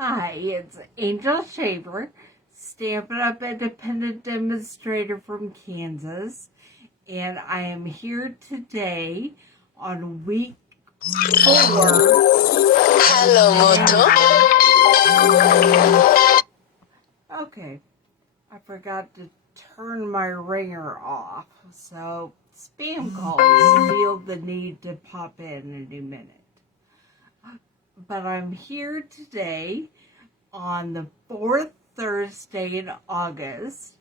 Hi, it's Angel Shaver, Stampin' Up independent demonstrator from Kansas, and I am here today on week 4. Hello, Moto. Okay, I forgot to turn my ringer off, so spam calls feel the need to pop in any minute. But I'm here today on the 4th Thursday in August,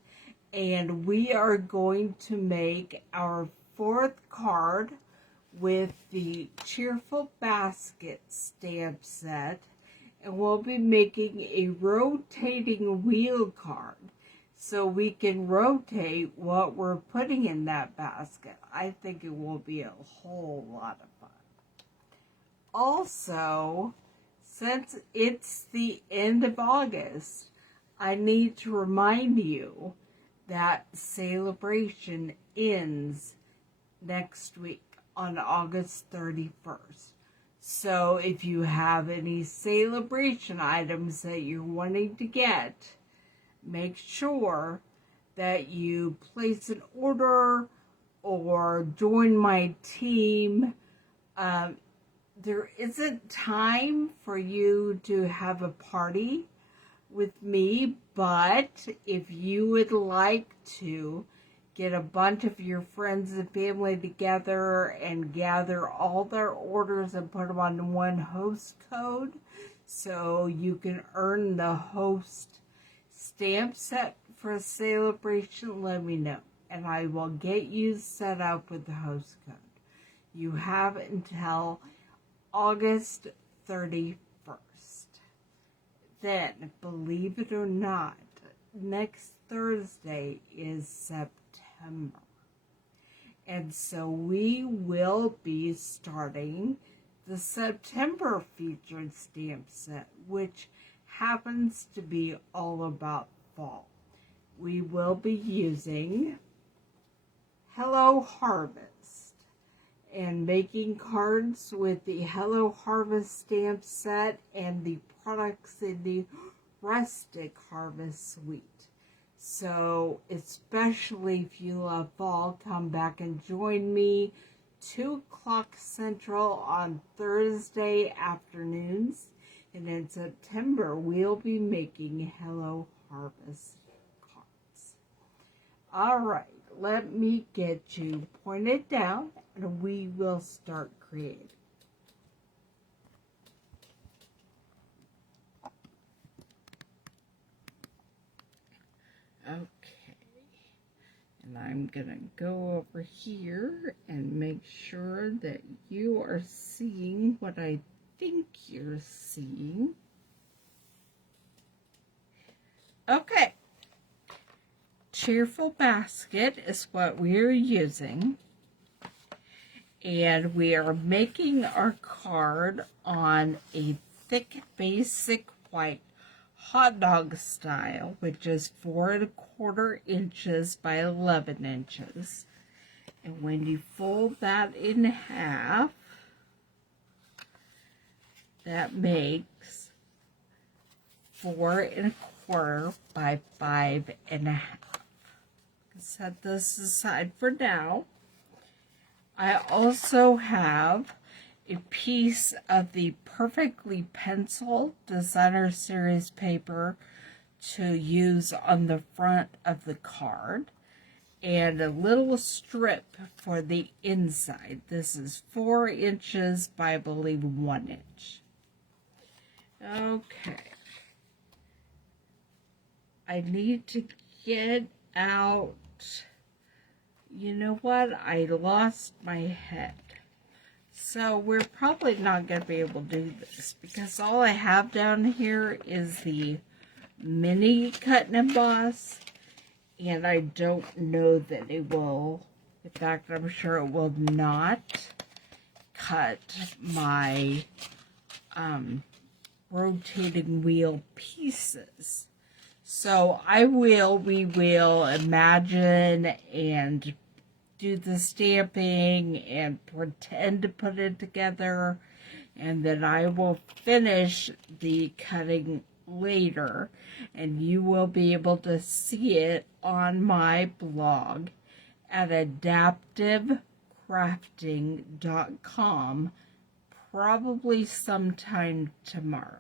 and we are going to make our 4th card with the Cheerful Basket stamp set, and we'll be making a rotating wheel card so we can rotate what we're putting in that basket. I think it will be a whole lot of fun. Also, since it's the end of August, I need to remind you that celebration ends next week on August 31st. So if you have any celebration items that you're wanting to get, make sure that you place an order or join my team. There isn't time for you to have a party with me, but if you would like to get a bunch of your friends and family together and gather all their orders and put them on one host code so you can earn the host stamp set for a celebration, let me know and I will get you set up with the host code. You have until August 31st. Then, believe it or not, next Thursday is September. And so we will be starting the September featured stamp set, which happens to be all about fall. We will be using Hello Harvest and making cards with the Hello Harvest stamp set and the products in the Rustic Harvest suite. So, especially if you love fall, come back and join me 2 o'clock Central on Thursday afternoons. And in September, we'll be making Hello Harvest cards. All right, let me get you pointed down and we will start creating. Okay, and I'm gonna go over here and make sure that you are seeing what I think you're seeing. Okay, Cheerful Basket is what we are using. And we are making our card on a thick basic white hot dog style, which is 4 1/4 inches by 11 inches. And when you fold that in half, that makes 4 1/4 by 5 1/2. Set this aside for now. I also have a piece of the Perfectly Pencil Designer Series paper to use on the front of the card and a little strip for the inside. This is 4 inches by, I believe, 1 inch. Okay. I need to get out. You know what? I lost my head. So we're probably not going to be able to do this because all I have down here is the mini cut and emboss. And I don't know that it will, in fact, I'm sure it will not cut my rotating wheel pieces. So we will imagine and do the stamping and pretend to put it together and then I will finish the cutting later, and you will be able to see it on my blog at adaptivecrafting.com, probably sometime tomorrow.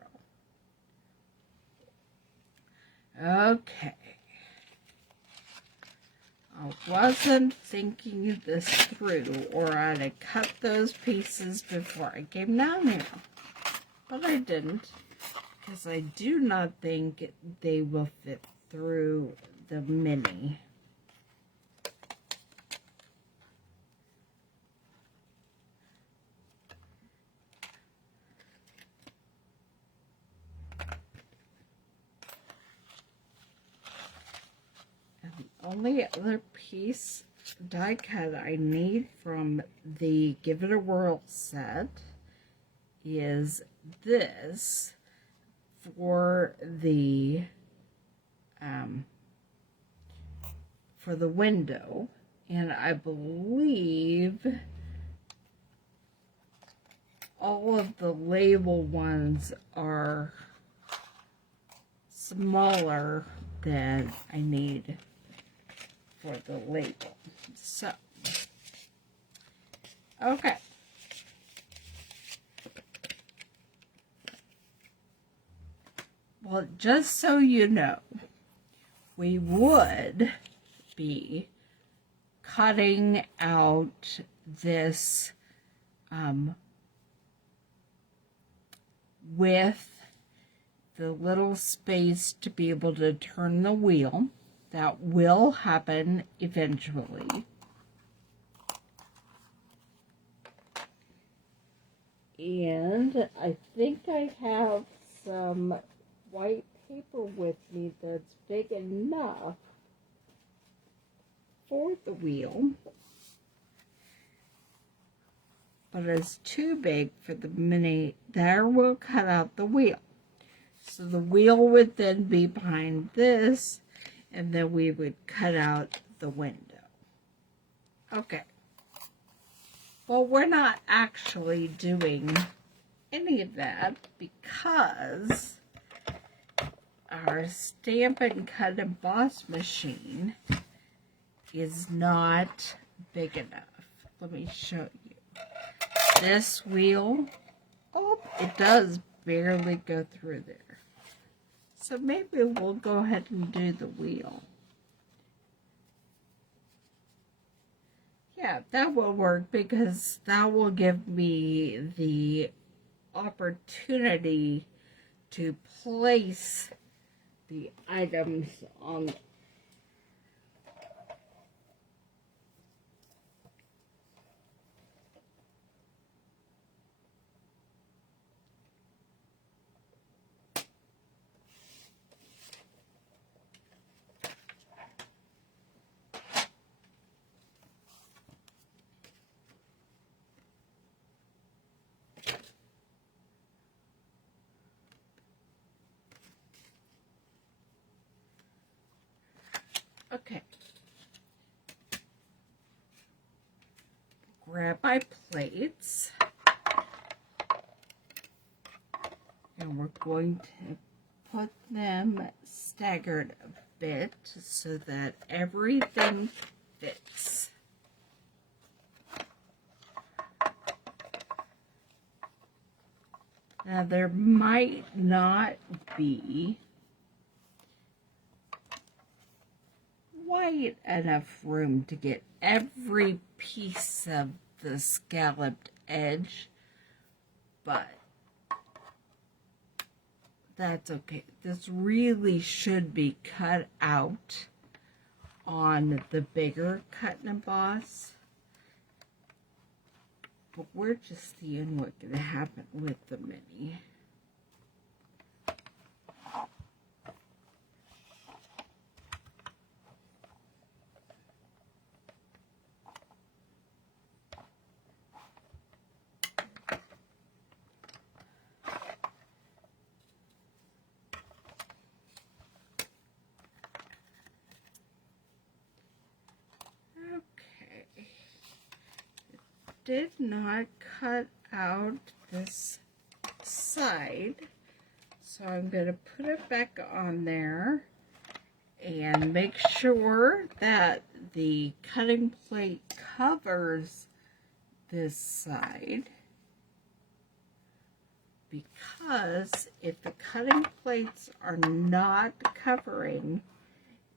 Okay. I wasn't thinking this through, or I'd have cut those pieces before I came down here. But I didn't, because I do not think they will fit through the mini. Only other piece die cut I need from the Give It a Whirl set is this for the window, and I believe all of the label ones are smaller than I need for the label. So, okay. Well, just so you know, we would be cutting out this with the little space to be able to turn the wheel. That will happen eventually. And I think I have some white paper with me that's big enough for the wheel, but it's too big for the mini. There we'll cut out the wheel. So the wheel would then be behind this, and then we would cut out the window. Okay. Well, we're not actually doing any of that because our Stampin' Cut Emboss machine is not big enough. Let me show you. This wheel, oh, it does barely go through there. So maybe we'll go ahead and do the wheel. Yeah, that will work because that will give me the opportunity to place the items on. Okay. Grab my plates. And we're going to put them staggered a bit so that everything fits. Now there might not be quite enough room to get every piece of the scalloped edge, but that's okay. This really should be cut out on the bigger cut and emboss, but we're just seeing what's going to happen with the mini. Did not cut out this side. So I'm going to put it back on there and make sure that the cutting plate covers this side, because if the cutting plates are not covering,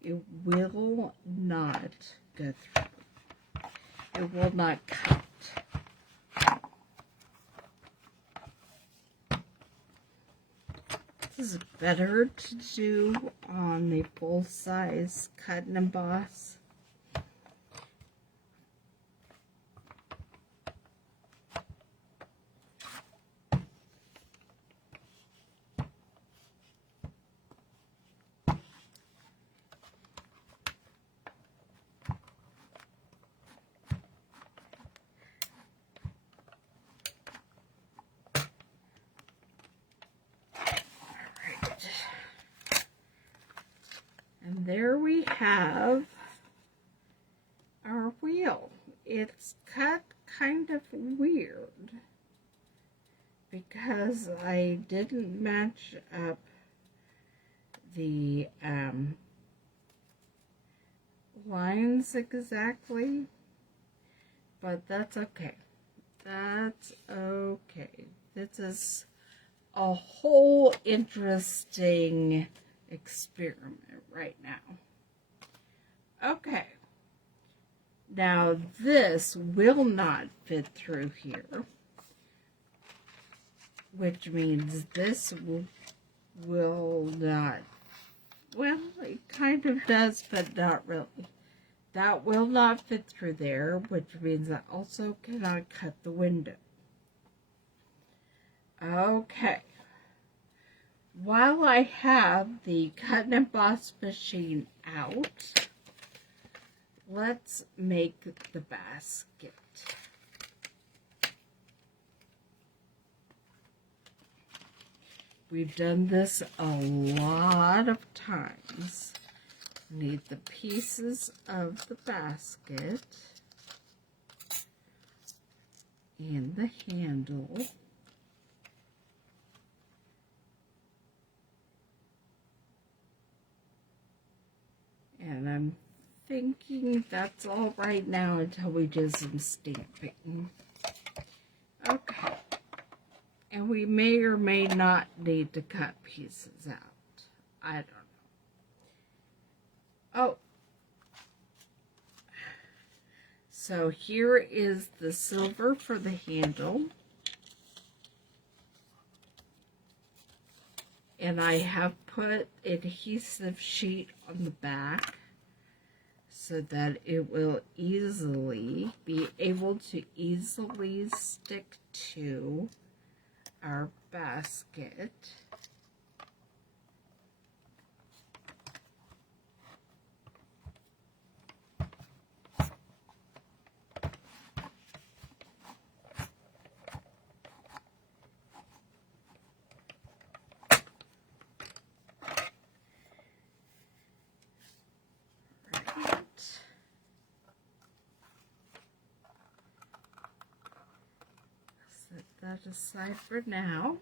it will not go through. It will not cut. This is better to do on the full-size cut and emboss. And there we have our wheel. It's cut kind of weird because I didn't match up the lines exactly, but that's okay. That's okay. This is a whole interesting experiment right now. Okay. Now this will not fit through here, which means this will not, well, it kind of does, but not really. That will not fit through there, which means I also cannot cut the window. Okay. While I have the cut and emboss machine out, let's make the basket. We've done this a lot of times. Need the pieces of the basket and the handle. And I'm thinking that's all right now until we do some stamping. Okay. And we may or may not need to cut pieces out. I don't know. Oh. So here is the silver for the handle. And I have put adhesive sheet on the back so that it will be able to easily stick to our basket. Set that aside for now.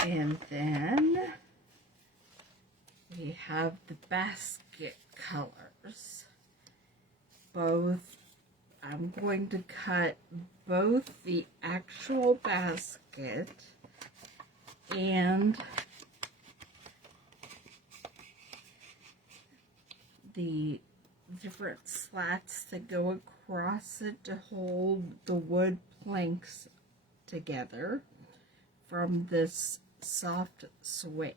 And then we have the basket colors. I'm going to cut both the actual basket and the different slats that go across it to hold the wood planks together from this soft suede.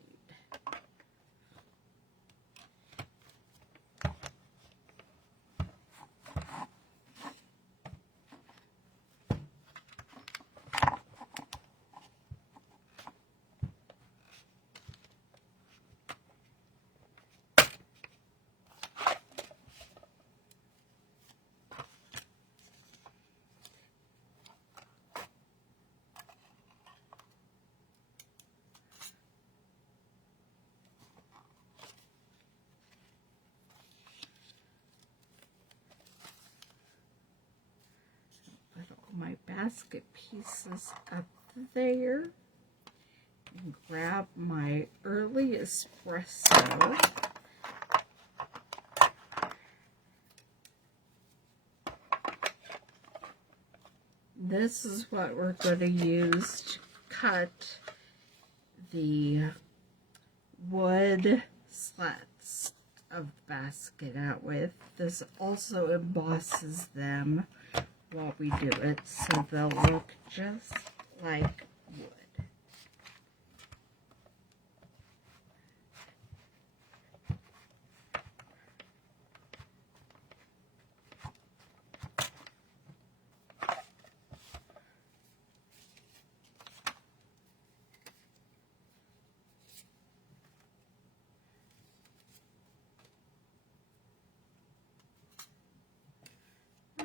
My basket pieces up there. And grab my early espresso. This is what we're going to use to cut the wood slats of the basket out with. This also embosses them while we do it, so they'll look just like wood.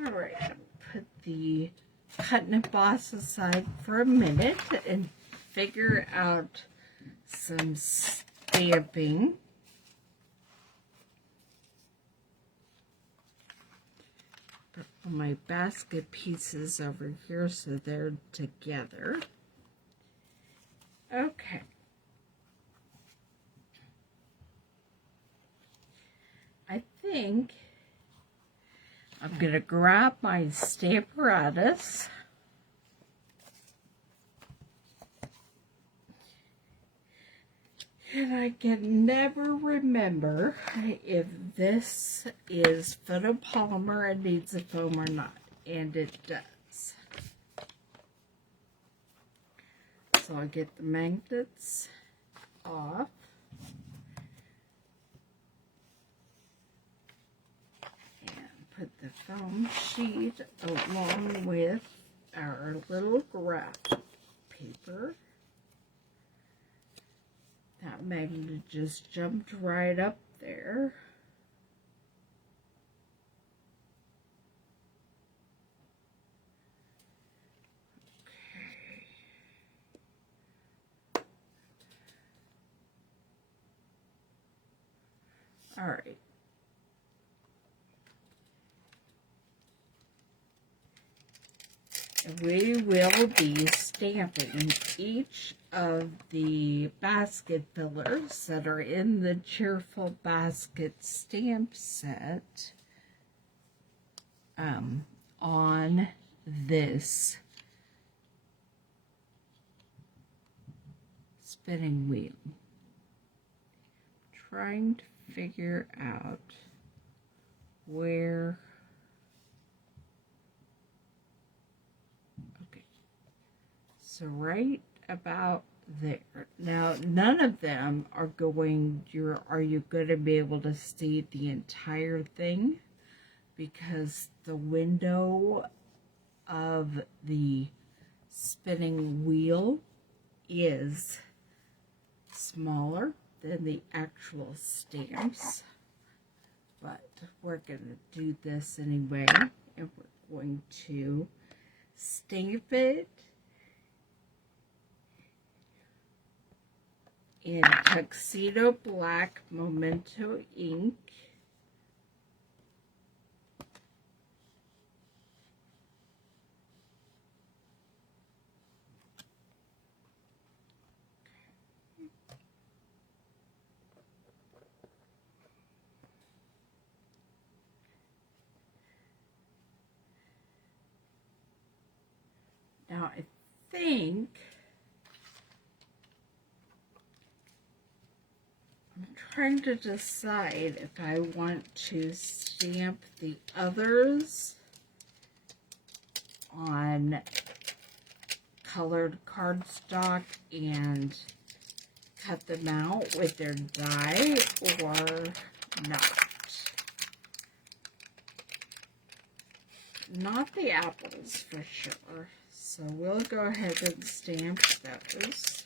Alright, put the cut and emboss aside for a minute and figure out some stamping. Put all my basket pieces over here so they're together. Okay. I think I'm going to grab my Stamparatus and I can never remember if this is photopolymer and needs a foam or not, and it does. So I'll get the magnets off. Put the foam sheet along with our little graph paper. That magnet just jumped right up there. Okay. All right. We will be stamping each of the basket fillers that are in the Cheerful Basket stamp set on this spinning wheel. Trying to figure out where. So right about there. Now, none of them are going, are you going to be able to see the entire thing? Because the window of the spinning wheel is smaller than the actual stamps. But we're going to do this anyway. And we're going to stamp it in Tuxedo Black Memento ink. Now I think I'm trying to decide if I want to stamp the others on colored cardstock and cut them out with their die or not. Not the apples for sure. So we'll go ahead and stamp those.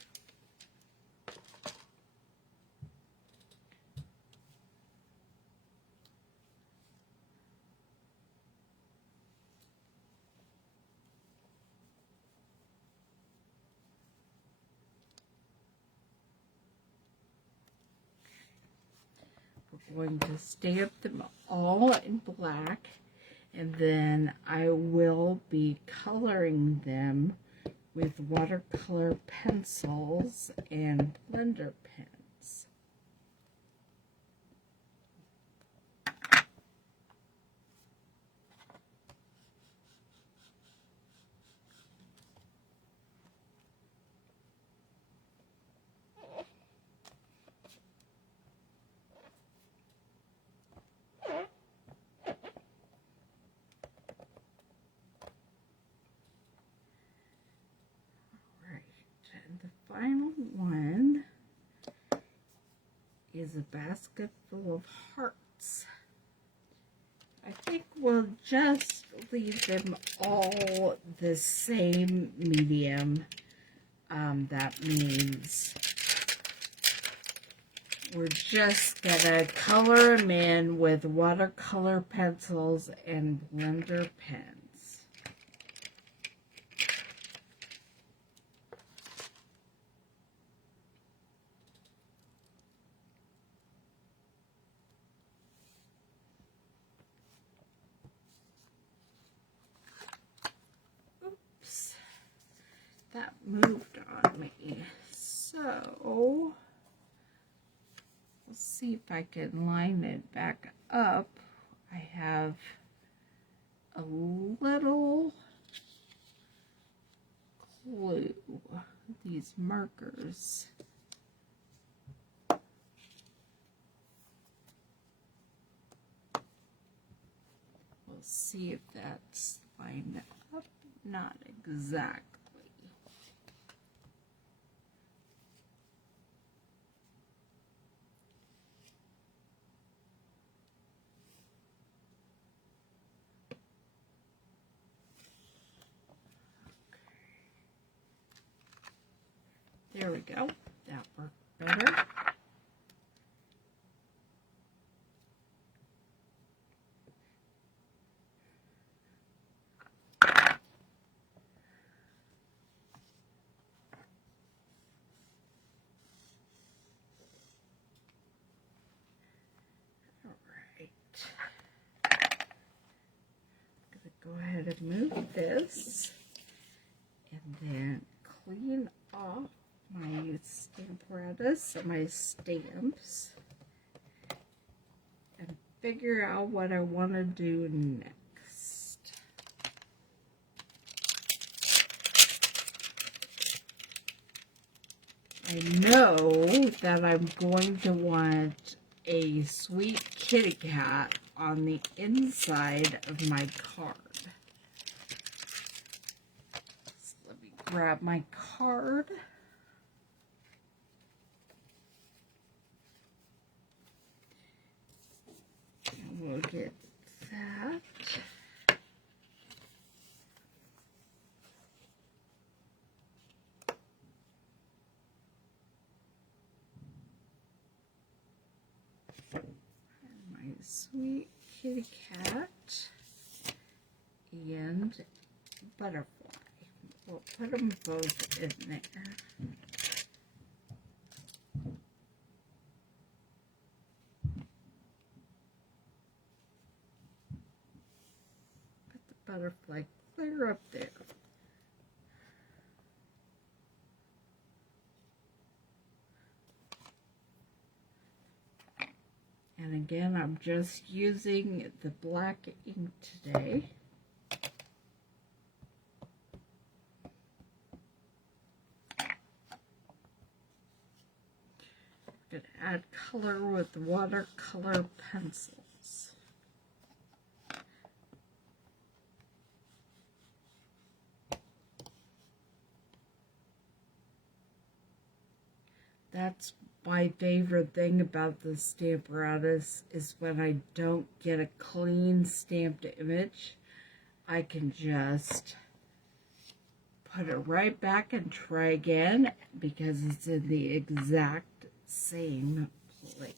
We're going to stamp them all in black, and then I will be coloring them with watercolor pencils and blender pens. And the final one is a basket full of hearts. I think we'll just leave them all the same medium. That means we're just gonna color them in with watercolor pencils and blender pens. That moved on me. So let's see if I can line it back up. I have a little clue, these markers. We'll see if that's lined up. Not exactly. There we go. That worked better. All right. I'm going to go ahead and move this and then clean off my stamparatus and my stamps and figure out what I want to do next. I know that I'm going to want a sweet kitty cat on the inside of my card. So let me grab my card. We'll get that. And my sweet kitty cat and butterfly. We'll put them both in there. Butterfly clear up there. And again, I'm just using the black ink today. I'm going to add color with watercolor pencils. That's my favorite thing about the Stamparatus is when I don't get a clean stamped image, I can just put it right back and try again because it's in the exact same place.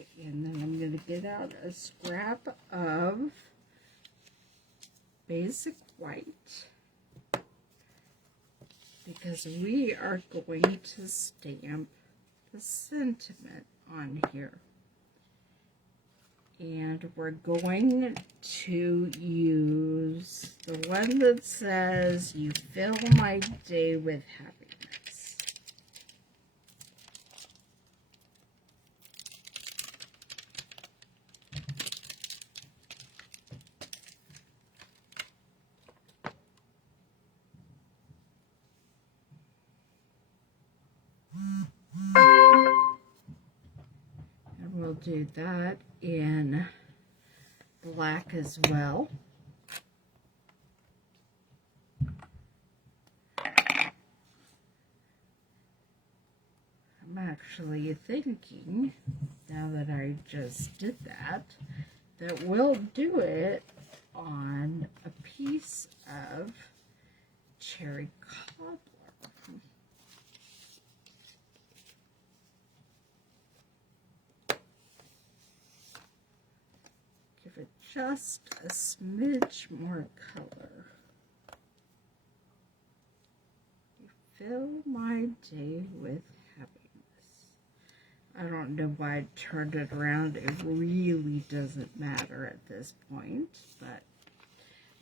Okay, and then I'm going to get out a scrap of basic white because we are going to stamp the sentiment on here. And we're going to use the one that says, "You fill my day with happiness." And we'll do that in black as well. I'm actually thinking, now that I just did that, that we'll do it on a piece of cherry cobbler. Give it just a smidge more color. You fill my day with happiness. I don't know why I turned it around. It really doesn't matter at this point, but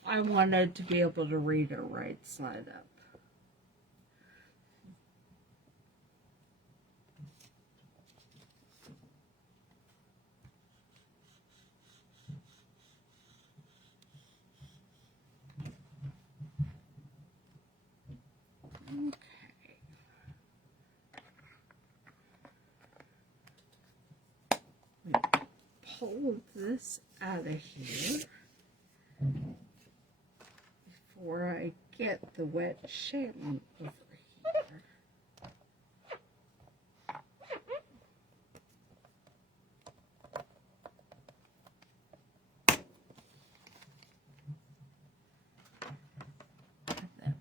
I wanted to be able to read it right side up. Okay. Pull this out of here before I get the wet shannon over here.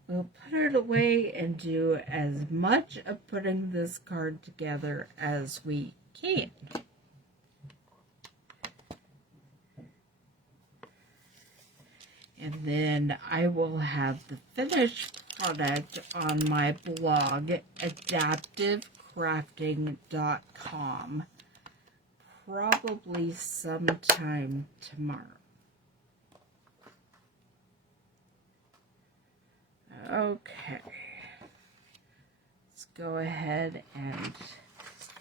We'll put it away and do as much of putting this card together as we can. And then I will have the finished product on my blog, adaptivecrafting.com, probably sometime tomorrow. Okay, let's go ahead and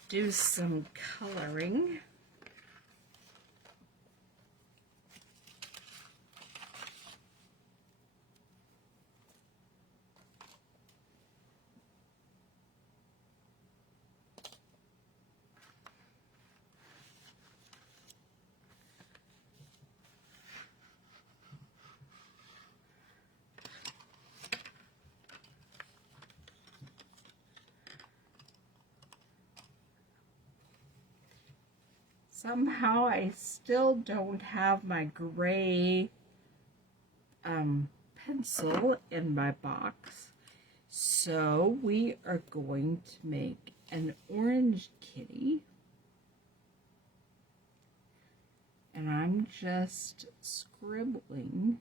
do some coloring. Somehow I still don't have my gray pencil in my box, so we are going to make an orange kitty, and I'm just scribbling.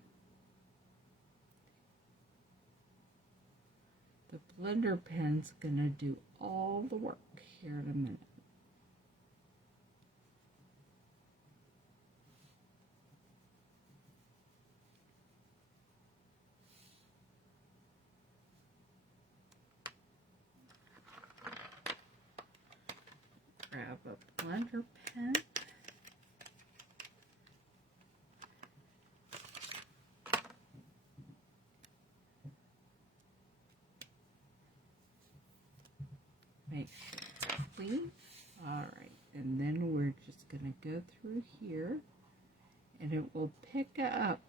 The blender pen's gonna do all the work here in a minute. Grab a blender pen. Make sure it's clean. Alright, and then we're just going to go through here, and it will pick up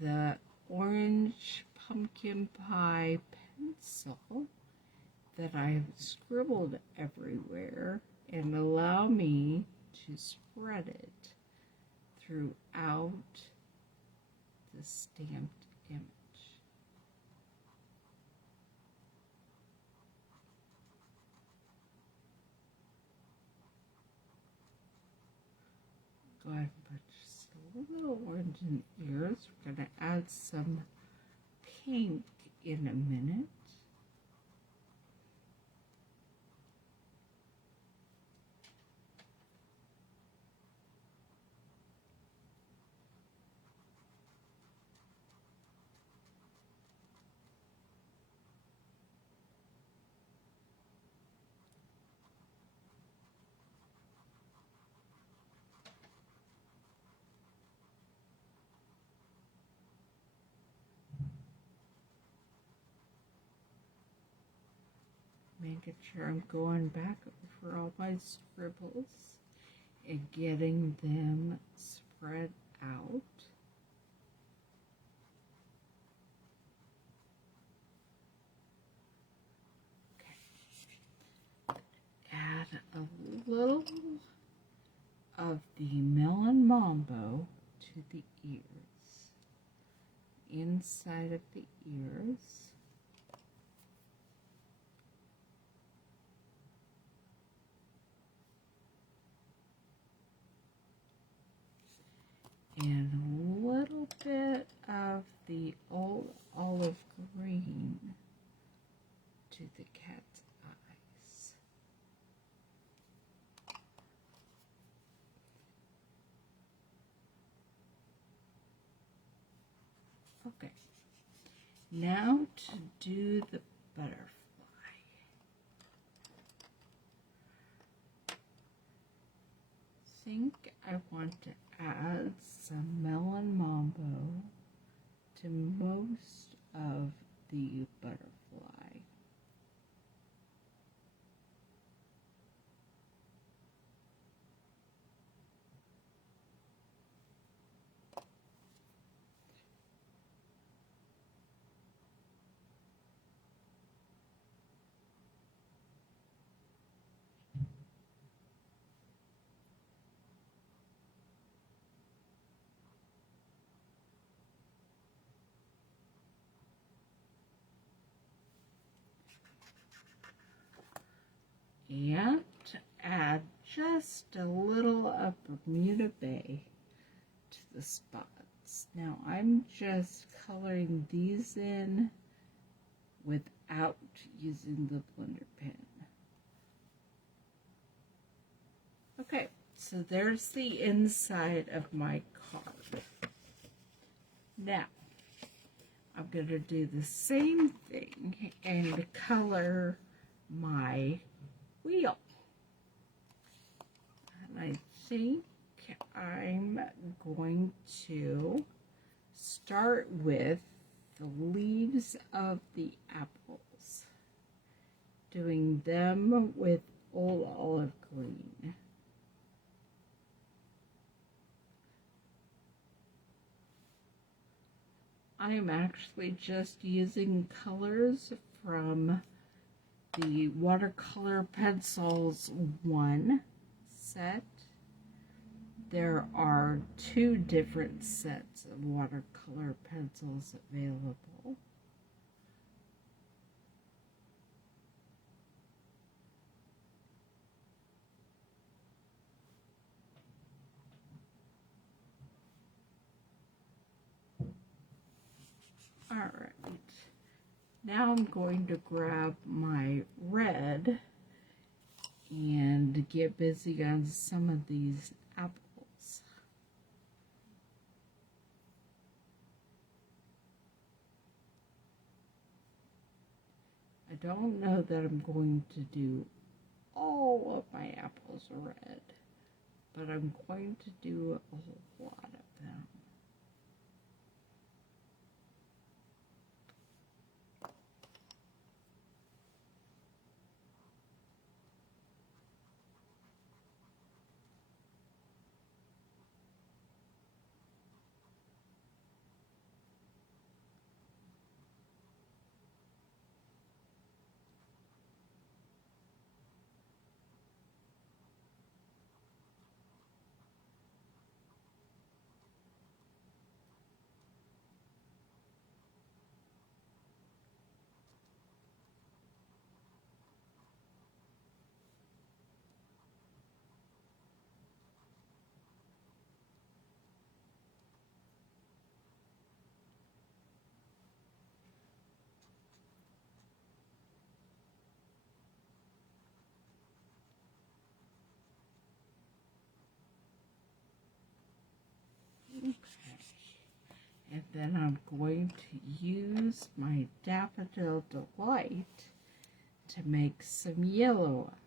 the orange pumpkin pie pencil that I've scribbled everywhere and allow me to spread it throughout the stamped image. ahead and put just a little orange in the ears. We're going to add some pink in a minute. Making sure I'm going back over all my scribbles and getting them spread out. Okay. Add a little of the melon mambo to the ears, inside of the ears. And a little bit of the old olive green to the cat's eyes. Okay, now to do the butterfly. I think I want to add some melon mambo to most of the butterfly. And add just a little of Bermuda Bay to the spots. Now I'm just coloring these in without using the blender pen. Okay, so there's the inside of my card. Now I'm going to do the same thing and color my wheel. And I think I'm going to start with the leaves of the apples, doing them with old olive green. I am actually just using colors from the Watercolor Pencils 1 set. There are 2 different sets of watercolor pencils available. All right. Now I'm going to grab my red and get busy on some of these apples. I don't know that I'm going to do all of my apples red, but I'm going to do a whole lot of them. then I'm going to use my Daffodil Delight to make some yellow apples.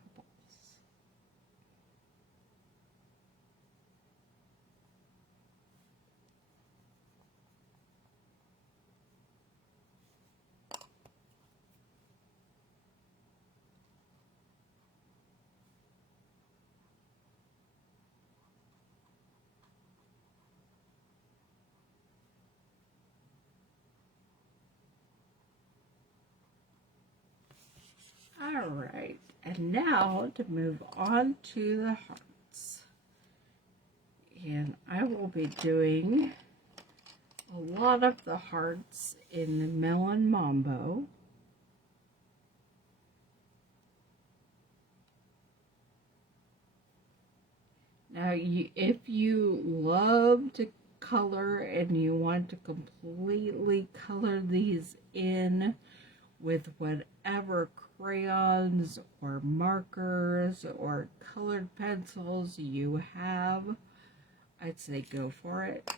Alright, and now to move on to the hearts. And I will be doing a lot of the hearts in the Melon Mambo. Now, if you love to color and you want to completely color these in with whatever crayons or markers or colored pencils you have, I'd say go for it.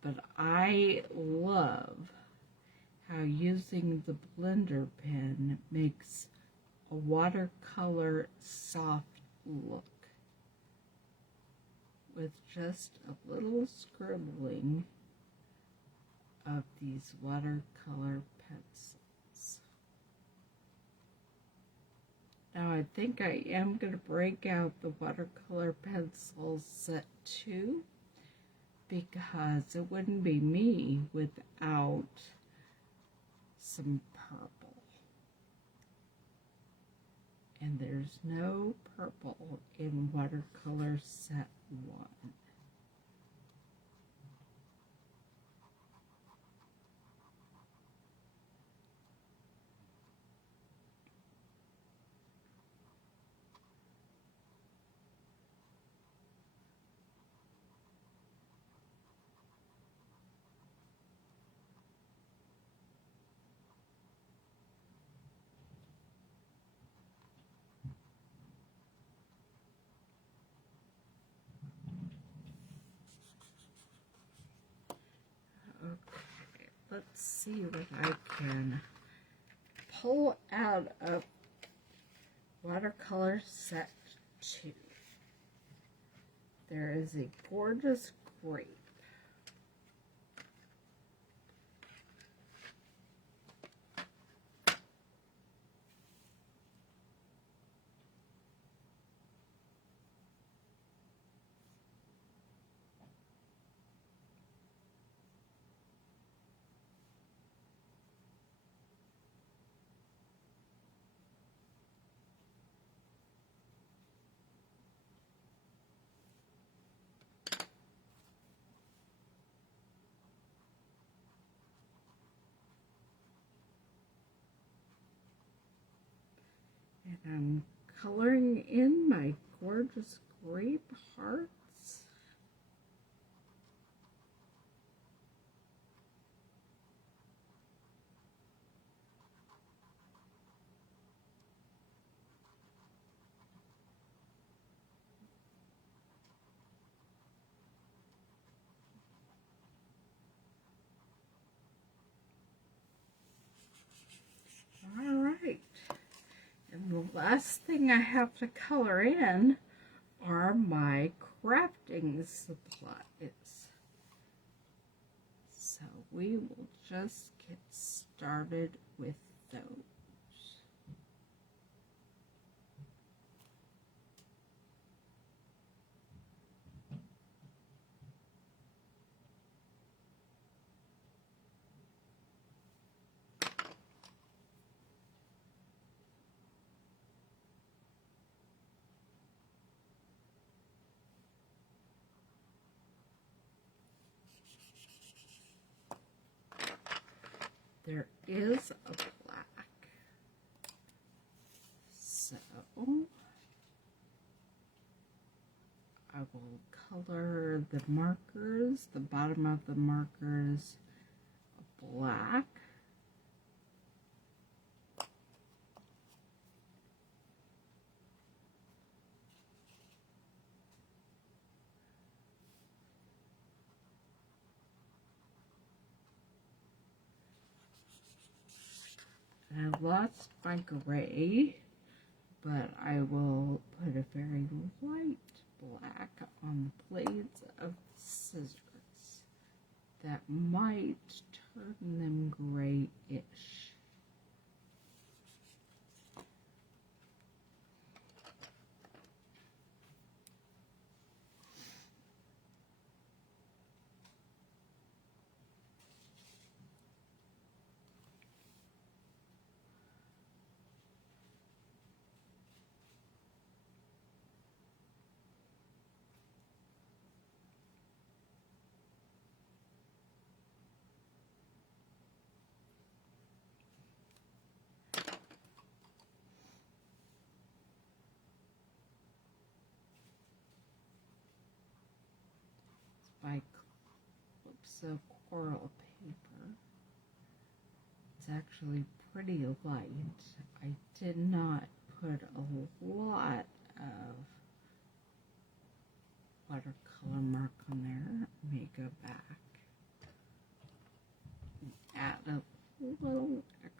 But I love how using the blender pen makes a watercolor soft look with just a little scribbling of these watercolor pencils. Now I think I am going to break out the watercolor pencil set 2 because it wouldn't be me without some purple. And there's no purple in watercolor set 1. Okay, let's see what I can pull out of watercolor set 2. There is a gorgeous grape. And I'm coloring in my gorgeous grape hearts. All right. And the last thing I have to color in are my crafting supplies. So we will just get started with those. There is a black, so I will color the markers, the bottom of the markers, black. I lost my gray, but I will put a very light black on the blades of the scissors. That might turn them grayish. By clips of coral paper. It's actually pretty light. I did not put a lot of watercolor mark on there. Let me go back and add a little extra.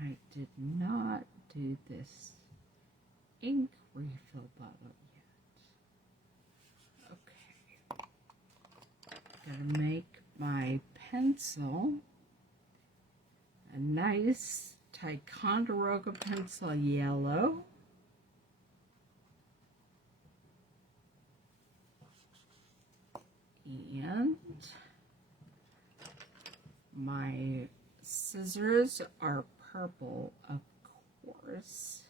I did not do this ink refill bottle yet. Okay. Gotta make my pencil a nice Ticonderoga pencil yellow. And my scissors are purple, of course.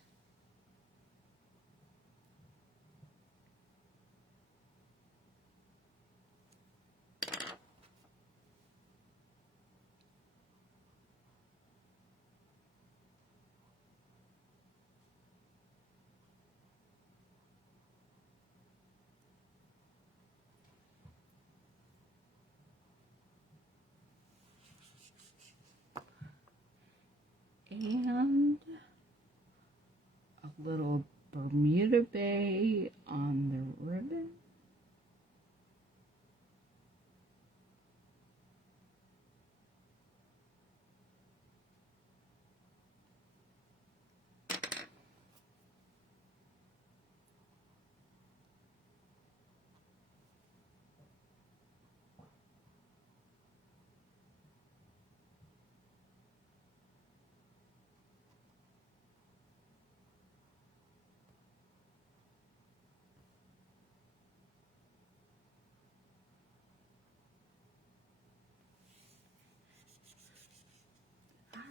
And a little Bermuda Bay on the ribbon.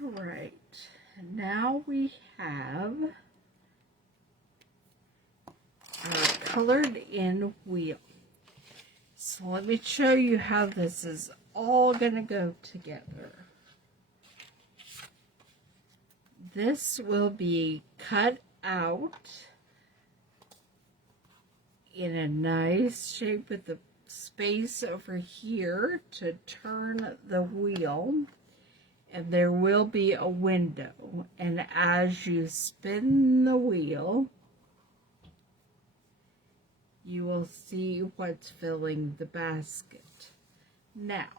All right, now we have our colored in wheel. So let me show you how this is all gonna go together. This will be cut out in a nice shape with the space over here to turn the wheel. And there will be a window, and as you spin the wheel, you will see what's filling the basket. Now,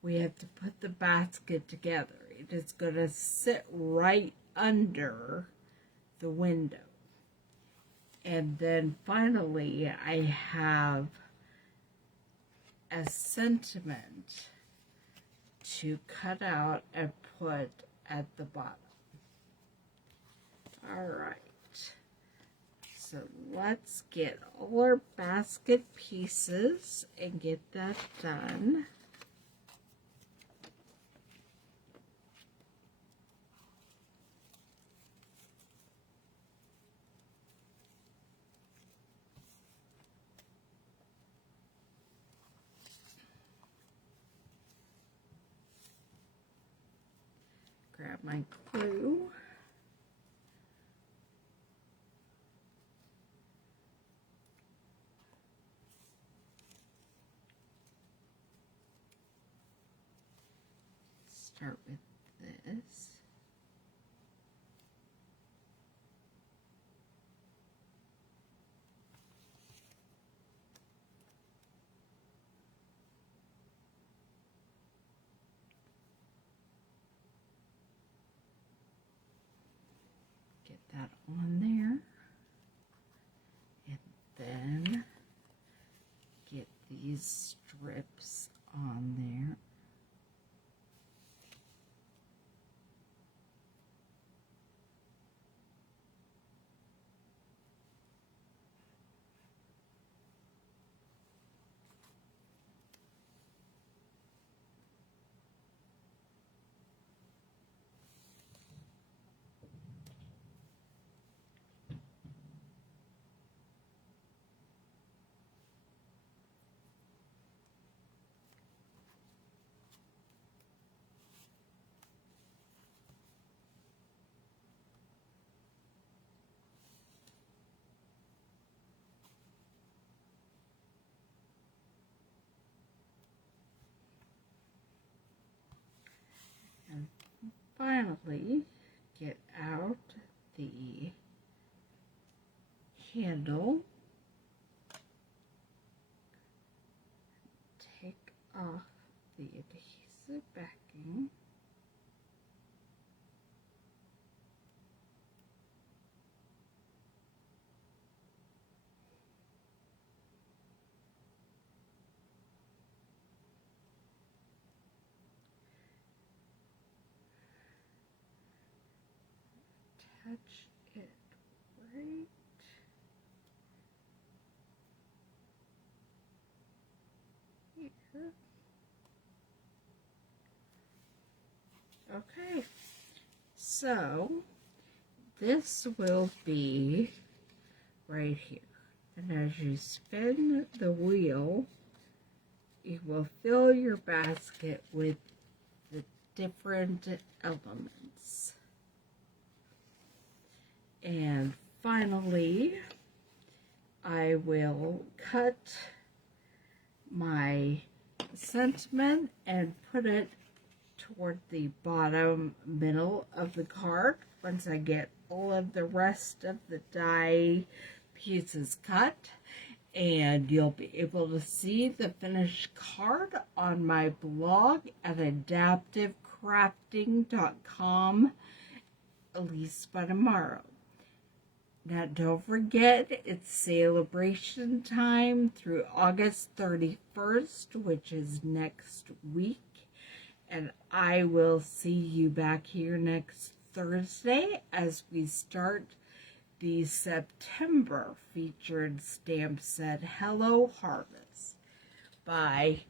we have to put the basket together. It is going to sit right under the window. And then finally, I have a sentiment to cut out and put at the bottom. All right, so let's get all our basket pieces and get that done. Grab my glue. Start with this. Get that on there. And then get these strips on there. And finally, get out the handle, take off the adhesive backing, attach it right here. Okay, so this will be right here. And as you spin the wheel, you will fill your basket with the different elements. And finally, I will cut my sentiment and put it toward the bottom middle of the card once I get all of the rest of the die pieces cut. And you'll be able to see the finished card on my blog at adaptivecrafting.com, at least by tomorrow. Now, don't forget, it's celebration time through August 31st, which is next week. And I will see you back here next Thursday as we start the September featured stamp set, Hello Harvest. Bye.